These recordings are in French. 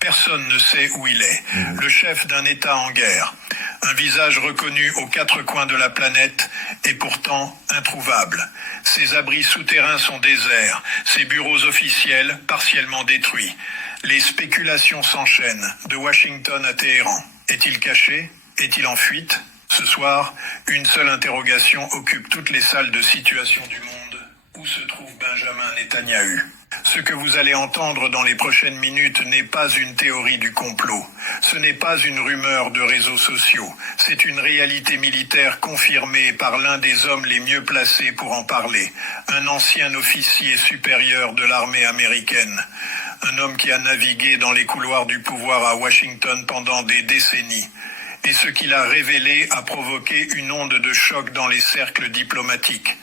Personne ne sait où il est. Le chef d'un État en guerre. Un visage reconnu aux quatre coins de la planète et pourtant introuvable. Ses abris souterrains sont déserts, ses bureaux officiels partiellement détruits. Les spéculations s'enchaînent, de Washington à Téhéran. Est-il caché? Est-il en fuite? Ce soir, une seule interrogation occupe toutes les salles de situation du monde. Où se trouve Benjamin Netanyahou? Ce que vous allez entendre dans les prochaines minutes n'est pas une théorie du complot. Ce n'est pas une rumeur de réseaux sociaux. C'est une réalité militaire confirmée par l'un des hommes les mieux placés pour en parler. Un ancien officier supérieur de l'armée américaine. Un homme qui a navigué dans les couloirs du pouvoir à Washington pendant des décennies. Et ce qu'il a révélé a provoqué une onde de choc dans les cercles diplomatiques.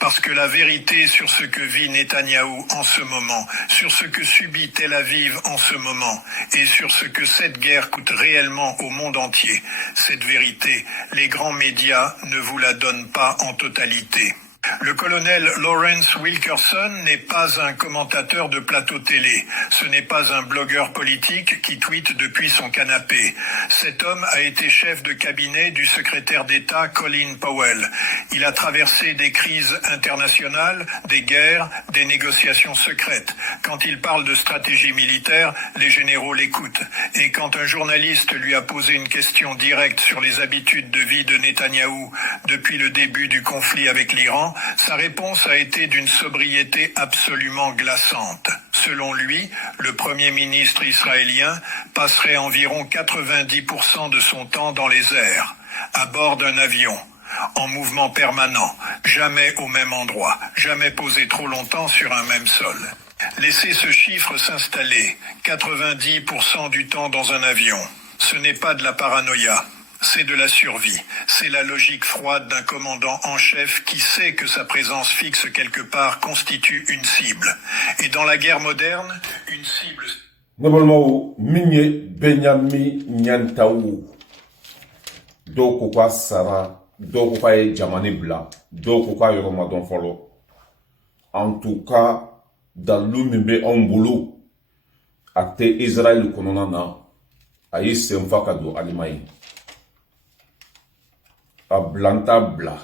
Parce que la vérité sur ce que vit Netanyahou en ce moment, sur ce que subit Tel Aviv en ce moment, et sur ce que cette guerre coûte réellement au monde entier, cette vérité, les grands médias ne vous la donnent pas en totalité. Le colonel Lawrence Wilkerson n'est pas un commentateur de plateau télé. Ce n'est pas un blogueur politique qui tweete depuis son canapé. Cet homme a été chef de cabinet du secrétaire d'État Colin Powell. Il a traversé des crises internationales, des guerres, des négociations secrètes. Quand il parle de stratégie militaire, les généraux l'écoutent. Et quand un journaliste lui a posé une question directe sur les habitudes de vie de Netanyahou depuis le début du conflit avec l'Iran, sa réponse a été d'une sobriété absolument glaçante. Selon lui, le Premier ministre israélien passerait environ 90% de son temps dans les airs, à bord d'un avion, en mouvement permanent, jamais au même endroit, jamais posé trop longtemps sur un même sol. Laissez ce chiffre s'installer, 90% du temps dans un avion. Ce n'est pas de la paranoïa. C'est de la survie. C'est la logique froide d'un commandant en chef qui sait que sa présence fixe quelque part constitue une cible. Et dans la guerre moderne, une cible... Normalement, Minye Benjamin Nyantaou. Doko kwa Sara, doko kwa Jamani Bla, doko kwa Yoromadon Folo. En tout cas, dans l'Umimbe Ombulu, acte Israël Kononana, aïe Semfakado Alimaï. A blanta bla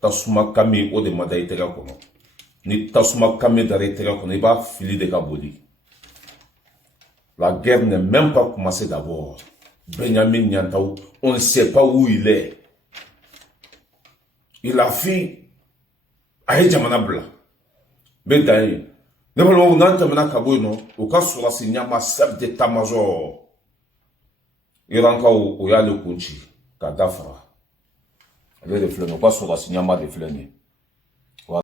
tasuma kami o de madayi tega kono ni tasuma kami dare tega kono iba fili de kaboli. La guerre n'est même pas commencée d'abord. Benjamin Nyantaou, on ne sait pas où il est. Il a fait aye jamana bla bedaye ne balo nanta mena kaboy no o ka sura sinyama chef d'état-major iranka o ya le kunchi ka dafra. Le fleuve, pas sur la signama de fleuve.